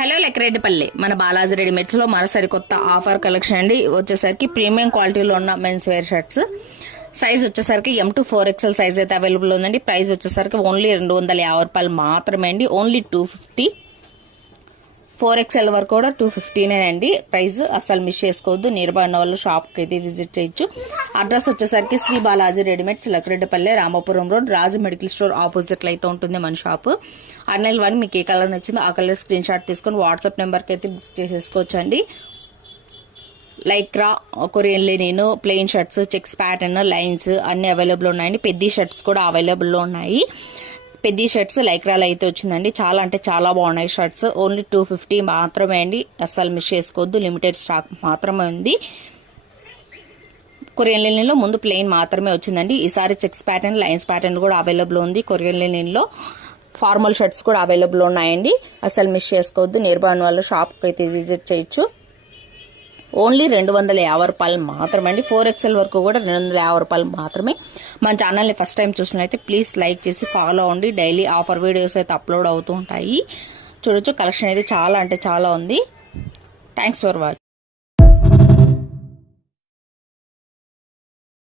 Hello లెక్కరెడ్డిపల్లి మన Balaji readymades లో మన సరికొత్త ఆఫర్ కలెక్షన్ అండి. వచ్చేసరికి ప్రీమియం క్వాలిటీలో ఉన్న మెన్స్ వేర్ షర్ట్స్. సైజ్ వచ్చేసరికి M to 4XL సైజ్ అయితే అవైలబుల్ ఉందండి. ప్రైస్ వచ్చేసరికి ఓన్లీ 250 రూపాయలు మాత్రమే అండి. ఓన్లీ 250. 4XL వరకు కూడా 250 అండి. ప్రైస్ అస్సలు మిస్ చేసుకోవద్దు. నియర్ బై ఉన్న వాళ్ళు షాప్ కి అయితే విజిట్ చేయొచ్చు. అడ్రస్ వచ్చేసరికి శ్రీ బాలాజీ రెడీమేడ్స్, లక్రెడ్డిపల్లి, రామాపురం రోడ్, రాజు మెడికల్ స్టోర్ ఆపోజిట్ లో అయితే ఉంటుంది మన షాప్. అన్నల్ వన్ మీకు ఏ కలర్ నచ్చిందో ఆ కలర్ స్క్రీన్ షాట్ తీసుకొని వాట్సాప్ నెంబర్ కి అయితే బుక్ చేసేసుకోవచ్చండి. Lycra, Korean linen, plain shirts, checks pattern, lines అన్ని అవైలబుల్ ఉన్నాయండి. పెద్ద షర్ట్స్ కూడా అవైలబుల్ లో ఉన్నాయి. పెద్ద షర్ట్స్ లైక్రాలో అయితే వచ్చిందండి. చాలా అంటే చాలా బాగున్నాయి షర్ట్స్. ఓన్లీ 250 మాత్రమే అండి. అస్సలు మిస్ చేసుకోవద్దు. లిమిటెడ్ స్టాక్ మాత్రమే ఉంది. కొరియన్ లెనిన్ లో ముందు ప్లెయిన్ మాత్రమే వచ్చిందండి. ఈసారి చెక్స్ ప్యాటర్న్, లైన్స్ ప్యాటర్న్ కూడా అవైలబుల్ ఉంది. కొరియన్ లెనిన్ లో ఫార్మల్ షర్ట్స్ కూడా అవైలబుల్ ఉన్నాయండి. అస్సలు మిస్ చేసుకోవద్దు. నియర్ బై వాళ్ళు షాప్ కి అయితే విజిట్ చేయొచ్చు. ఓన్లీ 250 రూపాయలు మాత్రమే అండి. 4XL వరకు కూడా 250 రూపాయలు మాత్రమే. మన ఛానల్ని ఫస్ట్ టైం చూసినట్లయితే ప్లీజ్ లైక్ చేసి ఫాలో అవ్వండి. డైలీ ఆఫర్ వీడియోస్ అయితే అప్లోడ్ అవుతూ ఉంటాయి. చూడొచ్చు, కలెక్షన్ అయితే చాలా అంటే చాలా ఉంది. Thanks for watching.